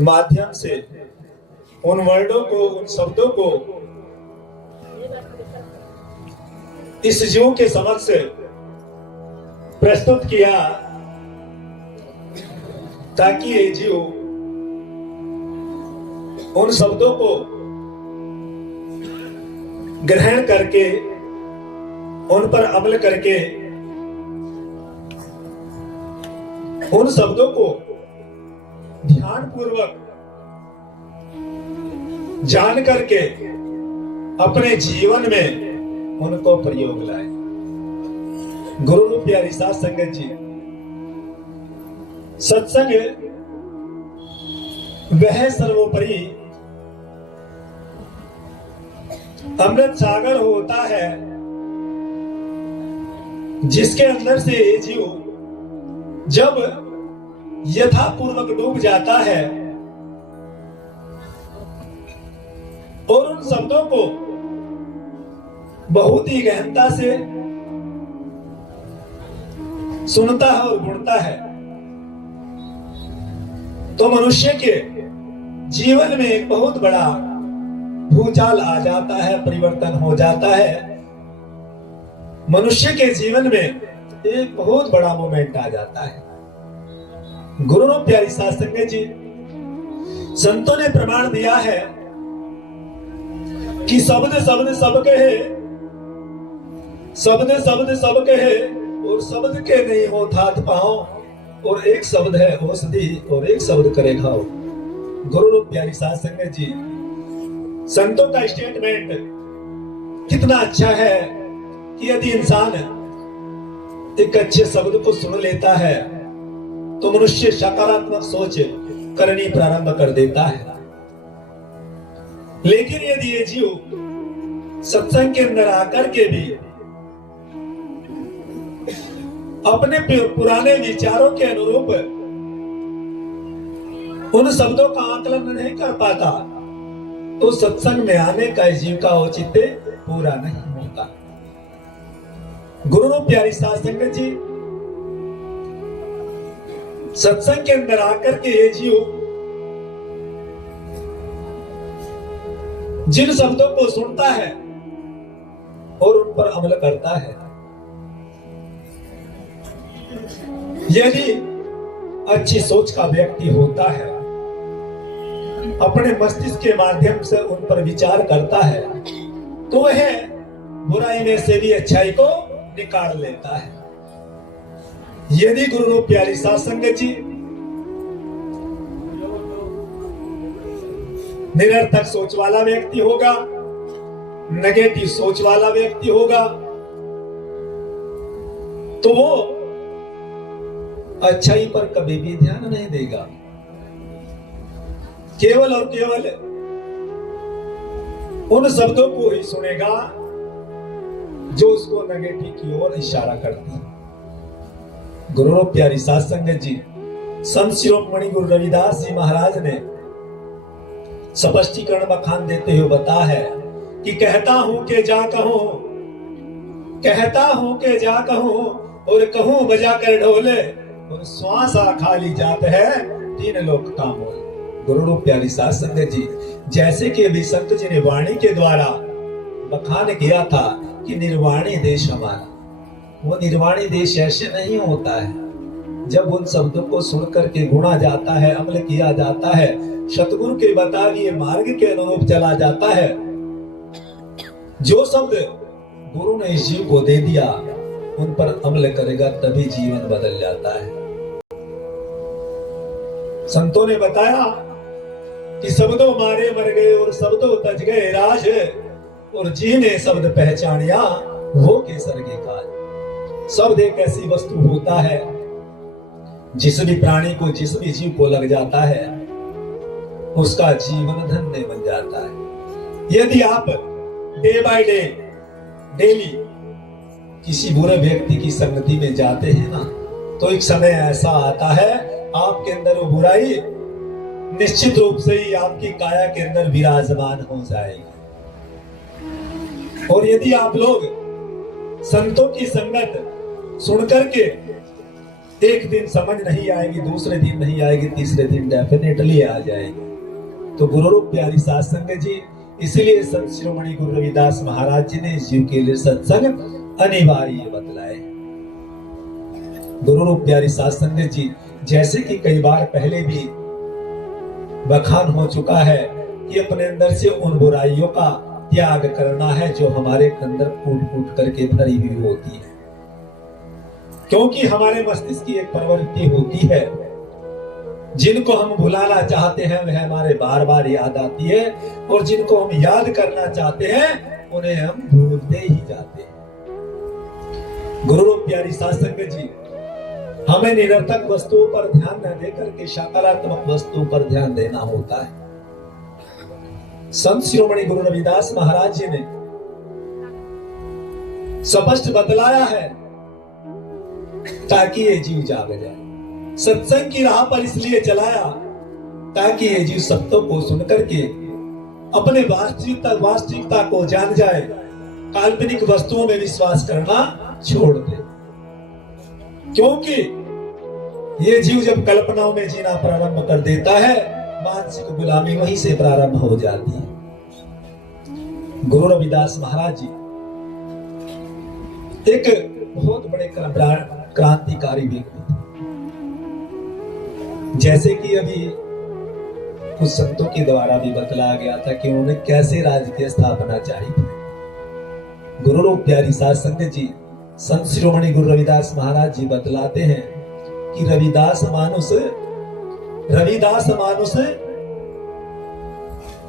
माध्यम से उन वर्डों को, उन शब्दों को इस जीव के समक्ष प्रस्तुत किया ताकि ये जीव उन शब्दों को ग्रहण करके, उन पर अमल करके, उन शब्दों को ध्यान पूर्वक जान करके अपने जीवन में उनको प्रयोग लाए। गुरु रूप प्यारी साध संगत जी, सत्संग वह सर्वोपरि अमृत सागर होता है जिसके अंदर से ये जीव जब यथापूर्वक डूब जाता है और उन शब्दों को बहुत ही गहनता से सुनता है और गुणता है, तो मनुष्य के जीवन में एक बहुत बड़ा भूचाल आ जाता है, परिवर्तन हो जाता है। मनुष्य के जीवन में एक बहुत बड़ा मोमेंट आ जाता है। गुरु ने प्यारी साध संगत जी, संतों ने प्रमाण दिया है कि शब्द शब्द सब कहे, शब्द शब्द सब कहे, और शब्द के नहीं हो हाथ पाओ, और एक शब्द है औषधि और एक शब्द करे घाव। गुरु रूप प्यारी साध संगत जी, संतों का स्टेटमेंट कितना अच्छा है कि यदि इंसान एक अच्छे शब्द को सुन लेता है तो मनुष्य सकारात्मक सोच करनी प्रारंभ कर देता है। लेकिन यदि ये जीव सत्संग के अंदर आकर के भी अपने पुराने विचारों के अनुरूप उन शब्दों का आकलन नहीं कर पाता तो सत्संग में आने का जीव का औचित्य पूरा नहीं होता। गुरु ने प्यारी साध संगत जी, सत्संग के अंदर आकर के ये जीव जिन शब्दों को सुनता है और उन पर अमल करता है, यदि अच्छी सोच का व्यक्ति होता है, अपने मस्तिष्क के माध्यम से उन पर विचार करता है, तो वह बुराई में से भी अच्छाई को निकाल लेता है। यदि गुरु रूप प्यारी साध संगत जी निरर्थक सोच वाला व्यक्ति होगा, नेगेटिव सोच वाला व्यक्ति होगा, तो वो अच्छाई पर कभी भी ध्यान नहीं देगा, केवल और केवल उन शब्दों को ही सुनेगा जो उसको नेगेटिव की ओर इशारा करते हैं। गुरु रूप प्यारी साध संगत जी, संत शिरोमणि गुरु रविदास जी महाराज ने स्पष्टीकरण बखान देते हुए बताया है कि कहता हूं के जा कहूं, कहता हूं के जा कहूं, और कहूं बजा कर ढोले, और श्वास खाली जात है तीन लोक का मोल। गुरु रूप प्यारी साध संगत जी, जैसे कि अभी संत जी ने वाणी के द्वारा बखान किया था कि निर्वाणी देश हमारा, वो निर्वाणी देश ऐसे नहीं होता है। जब उन शब्दों को सुन करके गुणा जाता है, अमल किया जाता है, सतगुरु के बताए मार्ग के अनुरूप चला जाता है, जो शब्द गुरु ने इस जीव को दे दिया उन पर अमल करेगा तभी जीवन बदल जाता है। संतों ने बताया कि शब्दों मारे मर गए और शब्दों तज गए राज, और जिन्हें शब्द पहचानिया वो के सर्गे काज। शब्द एक ऐसी वस्तु होता है जिस भी प्राणी को, जिस भी जीव को लग जाता है उसका जीवन धन्य बन जाता है। यदि आप डे बाय डे डेली किसी बुरे व्यक्ति की संगति में जाते हैं ना, तो एक समय ऐसा आता है आपके अंदर वो बुराई निश्चित रूप से ही आपकी काया के अंदर विराजमान हो जाएगी। और यदि आप लोग संतों की संगत सुन करके एक दिन समझ नहीं आएगी, दूसरे दिन नहीं आएगी, तीसरे दिन डेफिनेटली आ जाएगी। तो गुरु रूप प्यारी साध संगत जी, इसलिए संत शिरोमणि गुरु रविदास महाराज जी ने जीव के लिए सत्संग अनिवार्य बतलाए। गुरु रूप प्यारी साध संगत जी, जैसे कि कई बार पहले भी बखान हो चुका है कि अपने अंदर से उन बुराइयों का त्याग करना है जो हमारे अंदर फूट फूट करके भरी हुई होती है, क्योंकि हमारे मस्तिष्क की एक प्रवृत्ति होती है, जिनको हम भुलाना चाहते हैं वह हमारे बार बार याद आती है, और जिनको हम याद करना चाहते हैं उन्हें हम भूलते ही जाते हैं। गुरु रूप प्यारी साध संगत जी, हमें निरर्थक वस्तुओं पर ध्यान न देकर के सकारात्मक वस्तुओं पर ध्यान देना होता है। संत शिरोमणि गुरु रविदास महाराज जी ने स्पष्ट बतलाया है ताकि ये जीव जाग जाए। सत्संग की राह पर इसलिए चलाया ताकि ये जीव सत्यों को सुनकर के अपने वास्तविकता को जान जाए, काल्पनिक वस्तुओं में विश्वास करना छोड़ दे। क्योंकि ये जीव जब कल्पनाओं में जीना प्रारंभ कर देता है, मानसिक गुलामी वहीं से प्रारंभ हो जाती है। गुरु रविदास महाराज जी एक बहुत बड़े क्रांतिकारी व्यक्ति थे। जैसे कि अभी कुछ संतों के द्वारा भी बतलाया गया था कि उन्होंने कैसे राज्य की स्थापना चाही थी। गुरु रूप प्यारी साध संगत जी, संत शिरोमणि गुरु रविदास महाराज जी बतलाते हैं कि रविदास मानुष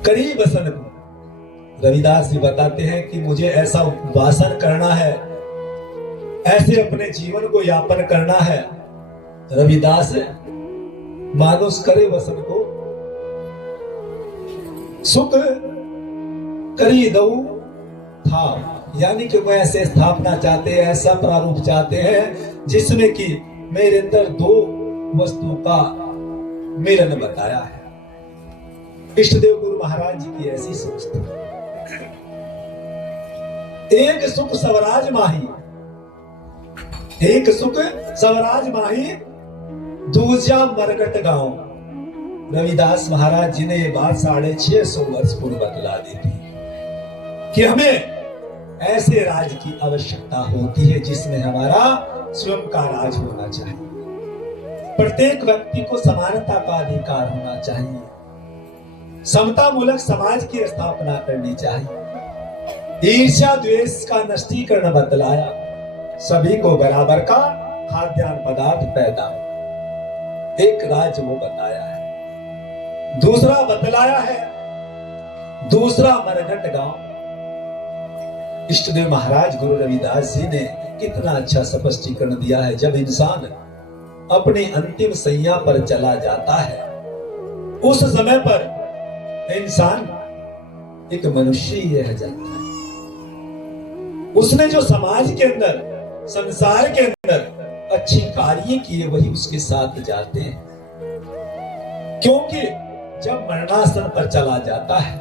करी बसन को। रविदास जी बताते हैं कि मुझे ऐसा वासन करना है, ऐसे अपने जीवन को यापन करना है। रविदास मानुष करे वसन को, सुख करी दऊ था, यानी कि मैं ऐसे स्थापना चाहते हैं, ऐसा प्रारूप चाहते हैं जिसमें कि मेरे अंदर दो वस्तुओं का मिलन बताया है। इष्टदेव गुरु महाराज जी की ऐसी सोच थी। एक सुख स्वराज माही, एक सुख स्वराज माही, दूजा मरकट गांव। रविदास महाराज जी ने ये बात 650 वर्ष पूर्व बतला दी थी कि हमें ऐसे राज की आवश्यकता होती है जिसमें हमारा स्वयं का राज होना चाहिए। प्रत्येक व्यक्ति को समानता का अधिकार होना चाहिए। समता मूलक समाज की स्थापना करनी चाहिए। ईर्ष्या द्वेष का नष्टीकरण बतलाया। सभी को बराबर का खाद्यान्न पदार्थ पैदा हो, एक राज वो बताया है। दूसरा बतलाया है, दूसरा मरघट गांव। इष्टदेव महाराज गुरु रविदास जी ने कितना अच्छा स्पष्टीकरण दिया है। जब इंसान अपनी अंतिम सैया पर चला जाता है, उस समय पर इंसान एक मनुष्य ही रह जाता है। उसने जो समाज के अंदर, संसार के अंदर अच्छी कार्य किए वही उसके साथ जाते हैं। क्योंकि जब मरणासन पर चला जाता है,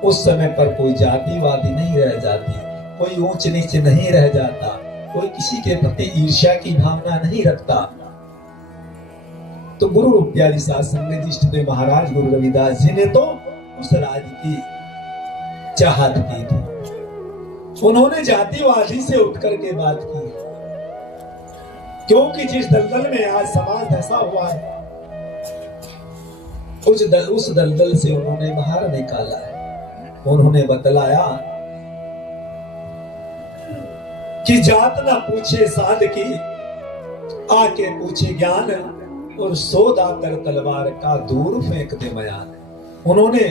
उस समय पर कोई जातिवादी नहीं रह जाती, कोई ऊंच नीच नहीं रह जाता, कोई किसी के प्रति ईर्ष्या की भावना नहीं रखता। तो गुरु रूप प्यारी साध संगत जी, इष्टदेव महाराज गुरु रविदास जी ने तो उस राज की चाहत की थी। उन्होंने जातिवादी से उठकर के बात की, क्योंकि जिस दलदल में आज समाज धंसा हुआ है, उस दलदल से उन्होंने बाहर निकाला है। उन्होंने बतलाया कि जात न पूछे साध की, आके पूछे ज्ञान, और सौदा कर तलवार का दूर फेंक दे मयान। उन्होंने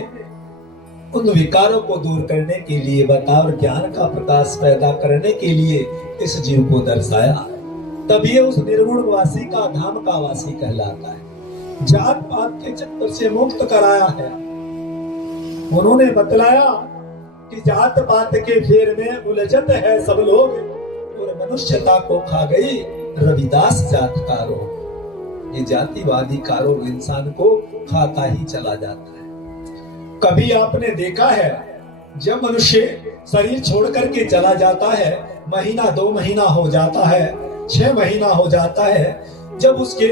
उन विकारों को दूर करने के लिए बता और ज्ञान का प्रकाश पैदा करने के लिए इस जीव को दर्शाया। तब ये उस निर्गुण वासी का धाम का वासी कहलाता है। जात पात के चक्कर से मुक्त कराया है। उन्होंने बतलाया कि जात पात के फेर में उलझत है सब लोग, और मनुष्यता को खा गई रविदास जात का रोग। ये जातिवादी का रोग इंसान को खाता ही चला जाता है। कभी आपने देखा है, जब मनुष्य शरीर छोड़ करके चला जाता है, महीना 2 महीना हो जाता है, 6 महीना हो जाता है, जब उसके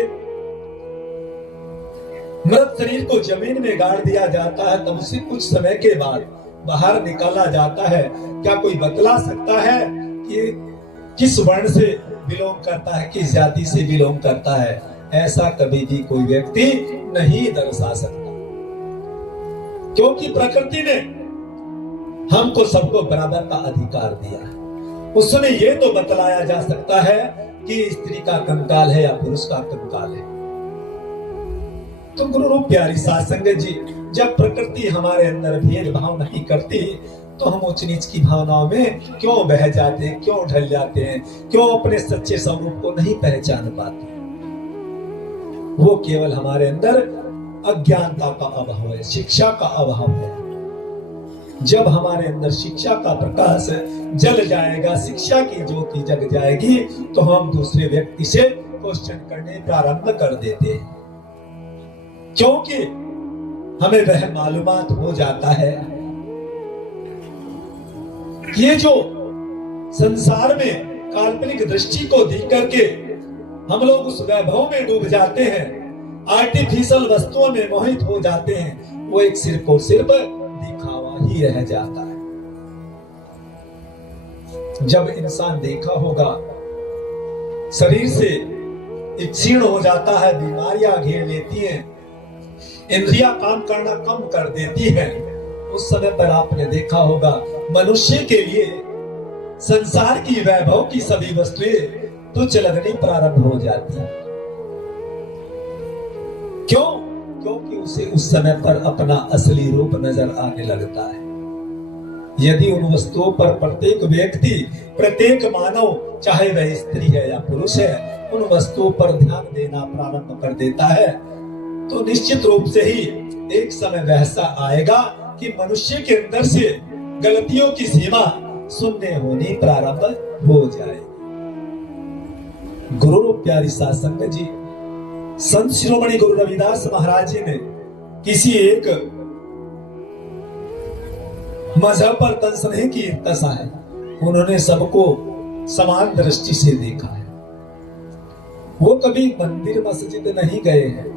मृत शरीर को जमीन में गाड़ दिया जाता है तब उसे कुछ समय के बाद बाहर निकाला जाता है। क्या कोई बतला सकता है कि किस वर्ण से बिलोंग करता है, किस जाति से बिलोंग करता है? ऐसा कभी भी कोई व्यक्ति नहीं दर्शा सकता, क्योंकि प्रकृति ने हमको सबको बराबर का अधिकार दिया है। उसमें यह तो बतलाया जा सकता है कि स्त्री का कंकाल है या पुरुष का कंकाल है। तो गुरु रूप प्यारी साध संगत जी, जब प्रकृति हमारे अंदर भेदभाव नहीं करती तो हम ऊंच नीच की भावनाओं में क्यों बह जाते हैं, क्यों ढल जाते हैं, क्यों अपने सच्चे स्वरूप को नहीं पहचान पाते? वो केवल हमारे अंदर अज्ञानता का अभाव है, शिक्षा का अभाव है। जब हमारे अंदर शिक्षा का प्रकाश जल जाएगा, शिक्षा की ज्योति जग जाएगी, तो हम दूसरे व्यक्ति से क्वेश्चन करने प्रारंभ कर देते हैं, क्योंकि हमें वह मालूमात हो जाता है। ये जो संसार में काल्पनिक दृष्टि को देख करके हम लोग उस वैभव में डूब जाते हैं, आर्टिफिशियल वस्तुओं में मोहित हो जाते हैं, वो एक सिर्फ और सिर्फ दिखावा ही रह जाता है। जब इंसान देखा होगा शरीर से क्षीण हो जाता है, बीमारियां घेर लेती हैं, इंद्रियां काम करना कम कर देती हैं, उस समय पर आपने देखा होगा मनुष्य के लिए संसार की वैभव की सभी वस्तुएं तुच्छ लगनी प्रारंभ हो जाती है। क्यों? क्योंकि उसे उस समय पर अपना असली रूप नजर आने लगता है। यदि उन वस्तुओं पर प्रत्येक व्यक्ति, प्रत्येक मानव, चाहे वह स्त्री है या पुरुष है, उन वस्तुओं पर ध्यान देना प्रारंभ कर देता है, तो निश्चित रूप से ही एक समय वैसा आएगा कि मनुष्य के अंदर से गलतियों की सीमा शून्य होनी प्रारंभ हो जाएगी। गुरु रूप प्यारी साध संगत जी, संत शिरोमणि गुरु रविदास महाराज जी ने किसी एक मजहब पर तंस नहीं की दशा है। उन्होंने सबको समान दृष्टि से देखा है। वो कभी मंदिर मस्जिद नहीं गए हैं,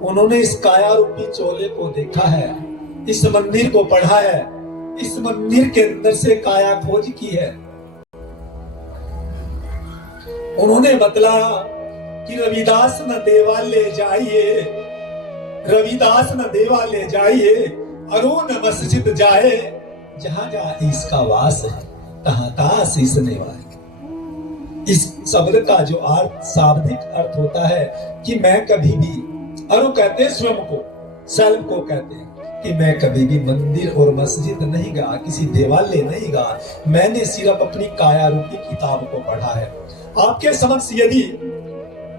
उन्होंने इस काया रूपी चोले को देखा है, इस मंदिर को पढ़ा है, इस मंदिर के अंदर से काया खोज की है। उन्होंने बतलाया कि रविदास न देवालय जाइए, रविदास न देवालय जाइए, अरुण मस्जिद जाए, जहां जहां इसका वास है तहां तहां शीश निवाए। इस शब्द का जो अर्थ, शाब्दिक अर्थ होता है कि मैं कभी भी, अरु कहते हैं स्वयं को, सेल्फ को कहते हैं कि मैं कभी भी मंदिर और मस्जिद नहीं गया, किसी देवालय नहीं गया, मैंने सिर्फ अपनी काया रूपी किताब को पढ़ा है। आपके समक्ष यदि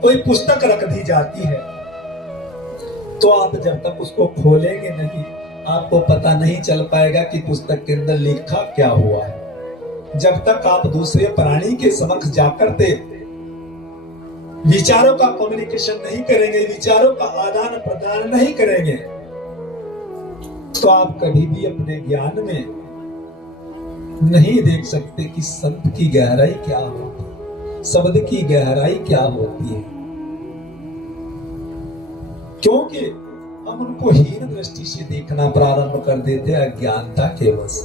कोई पुस्तक रख दी जाती है तो आप जब तक उसको खोलेंगे नहीं, आपको पता नहीं चल पाएगा कि पुस्तक के अंदर लिखा क्या हुआ है। जब तक आप दूसरे प्राणी के समक्ष जाकर विचारों का कम्युनिकेशन नहीं करेंगे, विचारों का आदान प्रदान नहीं करेंगे, तो आप कभी भी अपने ज्ञान में नहीं देख सकते कि संत की गहराई क्या होती है, शब्द की गहराई क्या होती है। क्योंकि हम उनको हीन दृष्टि से देखना प्रारंभ कर देते हैं, अज्ञानता के वश।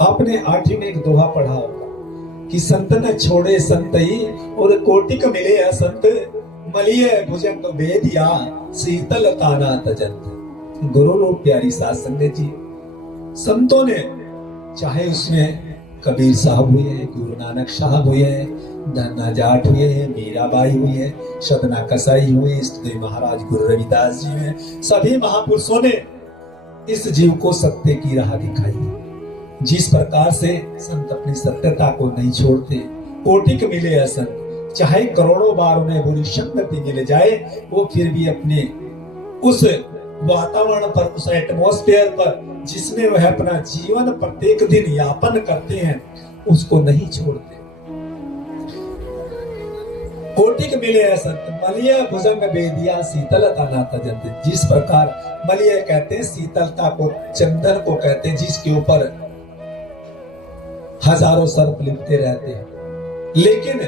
आपने 8वीं में एक दोहा पढ़ा होगा कि संत न छोड़े संतई और कोटिक मिले असंत, मलिय भुजंग बेदिया शीतल ताना तजंत। गुरु रूप प्यारी साध संगत जी, संतों ने, चाहे उसमें कबीर साहब हुए हैं, गुरु नानक साहब हुए हैं, धन्ना जाट हुए हैं, मीराबाई हुई है, सदना कसाई हुए, स्तुति महाराज गुरु रविदास जी हुए, सभी महापुरुषों ने इस जीव को सत्य की राह दिखाई है। जिस प्रकार से संत अपनी सत्यता को नहीं छोड़ते, कोटिक मिले असंत, चाहे करोड़ों बार उन्हें बुरी संगति मिल जाए, वो फिर भी अपने उस वातावरण पर, उस एटमॉस्फेयर पर जिसमें वह अपना जीवन प्रत्येक दिन यापन करते हैं, उसको नहीं छोड़ते। कोटिक मिले असंत, मलिय भुजंग बेदिया शीतल ताना तजंत। जिस प्रकार मलिय कहते हैं शीतलता को, चंदन को कहते हैं जिसके ऊपर हजारों सर्प लिपटे रहते हैं, लेकिन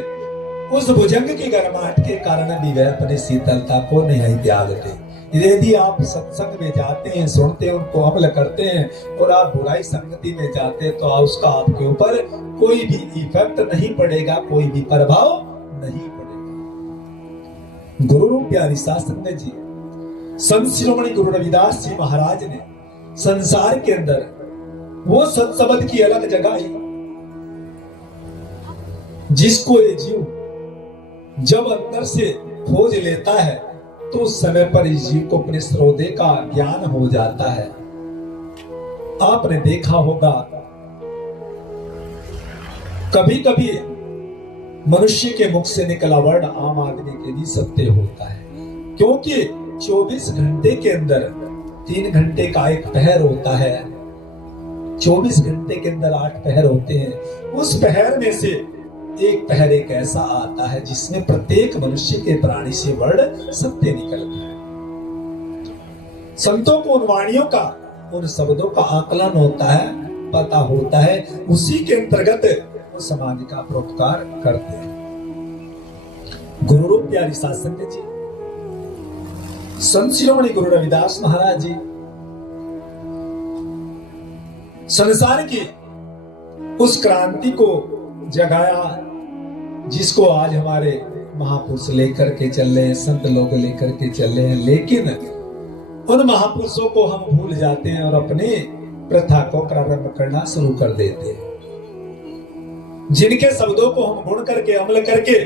उस भुजंग की गर्माहट के कारण भी वह अपनी शीतलता को नहीं त्यागते। यदि आप सत्संग में जाते हैं, सुनते हैं, उनको अमल करते हैं और आप बुराई संगति में जाते हैं तो उसका आपके ऊपर कोई भी इफेक्ट नहीं पड़ेगा, कोई भी प्रभाव नहीं पड़ेगा। गुरु रूप प्यारी शास्त्र जी, संत शिरोमणि गुरु रविदास जी महाराज ने संसार के अंदर वो सत्सबद की अलग जगह है जिसको ये जीव जब अंदर से खोज लेता है तो उस समय पर इस जीव को अपने स्रोदे का ज्ञान हो जाता है। आपने देखा होगा कभी कभी मनुष्य के मुख से निकला वर्ड आम आदमी के लिए सत्य होता है, क्योंकि 24 घंटे के अंदर 3 घंटे का एक पहर होता है, 24 घंटे के अंदर 8 पहर होते हैं। उस पहर में से एक पहर एक ऐसा आता है जिसमें प्रत्येक मनुष्य के प्राणी से वर्ड सत्य निकलता है। संतों को उन वाणियों का, उन शब्दों का आकलन होता है, पता होता है, उसी के अंतर्गत वो समाज का परोपकार करते हैं। गुरु रूप प्यारी शास्त्र जी, संत शिरोमणि गुरु रविदास महाराज जी संसार की उस क्रांति को जगाया जिसको आज हमारे महापुरुष लेकर के चल रहे हैं, संत लोग लेकर के चल रहे हैं। लेकिन उन महापुरुषों को हम भूल जाते हैं और अपने प्रथा को प्रारंभ करना शुरू कर देते हैं। जिनके शब्दों को हम गुण करके अमल करके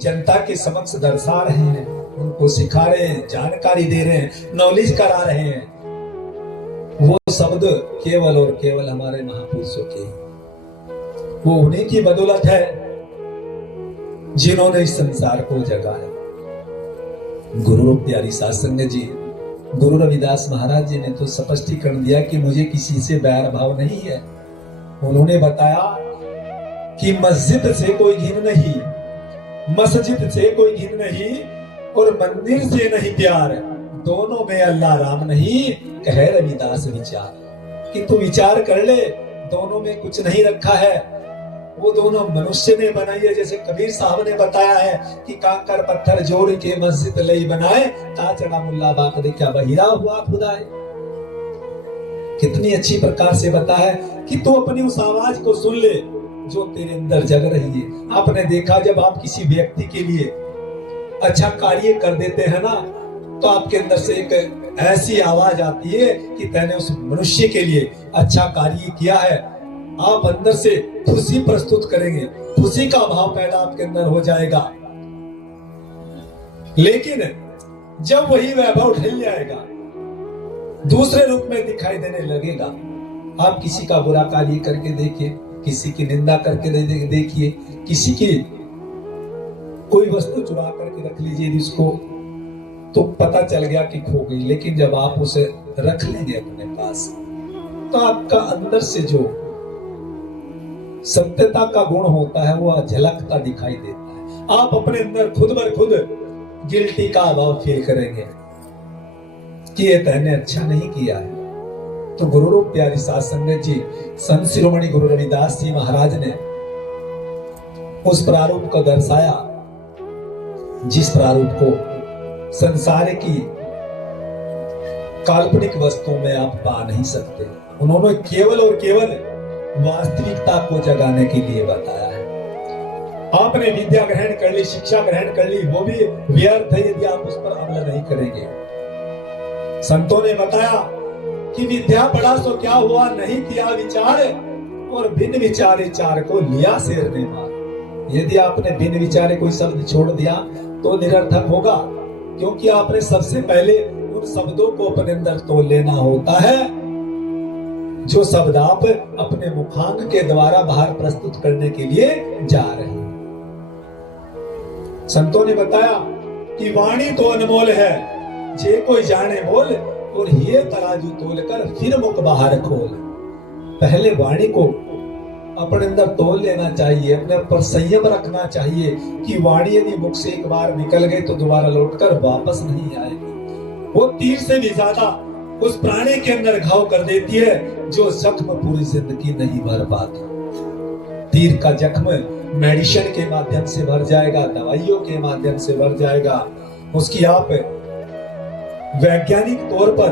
जनता के समक्ष दर्शा रहे हैं, उनको सिखा रहे हैं, जानकारी दे रहे हैं, नॉलेज करा रहे हैं, वो शब्द केवल और केवल हमारे महापुरुषों के, वो उन्हीं की बदौलत है जिन्होंने इस संसार को जगाया। गुरु रूप प्यारी शास्त्र जी, गुरु रविदास महाराज जी ने तो स्पष्टीकरण दिया कि मुझे किसी से बैर भाव नहीं है। उन्होंने बताया कि मस्जिद से कोई घिन नहीं, मस्जिद से कोई घिन नहीं और मंदिर से नहीं प्यार, दोनों में अल्लाह राम नहीं, कहे रविदास विचार। कि तू विचार कर ले, दोनों में कुछ नहीं रखा है, वो दोनों मनुष्य ने बनाई है। जैसे कबीर साहब ने बताया है कि काकर पत्थर जोड़ के मस्जिद लई बनाए, ताचड़ा मुल्ला बात देखा बहिरा हुआ खुदाए। कितनी अच्छी प्रकार से बता है कि तू अपनी उस आवाज को सुन ले जो तेरे अंदर जग रही है। आपने देखा जब आप किसी व्यक्ति के लिए अच्छा कार्य कर देते हैं ना, तो आपके अंदर से एक ऐसी आवाज आती है कि तैने उस मनुष्य के लिए अच्छा कार्य किया है। आप अंदर से खुशी प्रस्तुत करेंगे, खुशी का भाव पैदा आपके अंदर हो जाएगा। लेकिन जब वही वैभव ढल जाएगा, दूसरे रूप में दिखाई देने लगेगा, आप किसी का बुरा कार्य करके देखिए, किसी की निंदा करके देखिए, किसी की कोई वस्तु चुरा करके रख लीजिए इसको, तो पता चल गया कि खो गई। लेकिन जब आप उसे रख लेंगे अपने पास, तो आपका अंदर से जो सत्यता का गुण होता है वो झलकता दिखाई देता है। आप अपने अंदर खुद बर खुद गिल्टी का अभाव फील करेंगे कि ये तैने अच्छा नहीं किया है। तो गुरु रूप प्यारी साध संगत जी, संत शिरोमणि गुरु रविदास जी महाराज ने उस प्रारूप को दर्शाया जिस प्रारूप को संसार की काल्पनिक वस्तुओं में आप पा नहीं सकते। उन्होंने केवल और केवल वास्तविकता को जगाने के लिए बताया है। आपने विद्या ग्रहण कर ली, शिक्षा ग्रहण कर ली, वो भी व्यर्थ है यदि आप उस पर अमल नहीं करेंगे। संतों ने बताया कि विद्या पढ़ा तो क्या हुआ, नहीं किया विचार और बिन विचारे चार को लिया शेर ने मार। यदि आपने बिन विचारे कोई शब्द छोड़ दिया तो निरर्थक होगा, क्योंकि आपने सबसे पहले उन शब्दों को अपने अंदर तोल लेना होता है जो शब्द आप अपने मुखांग के द्वारा बाहर प्रस्तुत करने के लिए जा रहे हैं। संतों ने बताया कि वाणी तो अनमोल है, जे कोई जाने बोल, और ये तराजू तोलकर फिर मुख बाहर खोल। पहले वाणी को अपने अंदर तोल लेना चाहिए, अपने ऊपर संयम रखना चाहिए कि वाणी यदि मुख से एक बार निकल गई तो दोबारा लौटकर वापस नहीं आएगी। वो तीर से भी ज्यादा उस प्राणी के अंदर घाव कर देती है जो जख्म पूरी जिंदगी नहीं भर पाता। तीर का जख्म मेडिसिन के माध्यम से भर जाएगा, दवाइयों के माध्यम से भर जाएगा, उसकी आप वैज्ञानिक तौर पर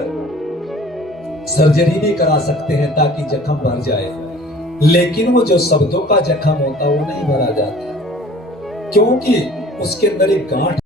सर्जरी भी करा सकते हैं ताकि जख्म भर जाए, लेकिन वो जो शब्दों का जख्म होता है वो नहीं भरा जाता, क्योंकि उसके अंदर एक गांठ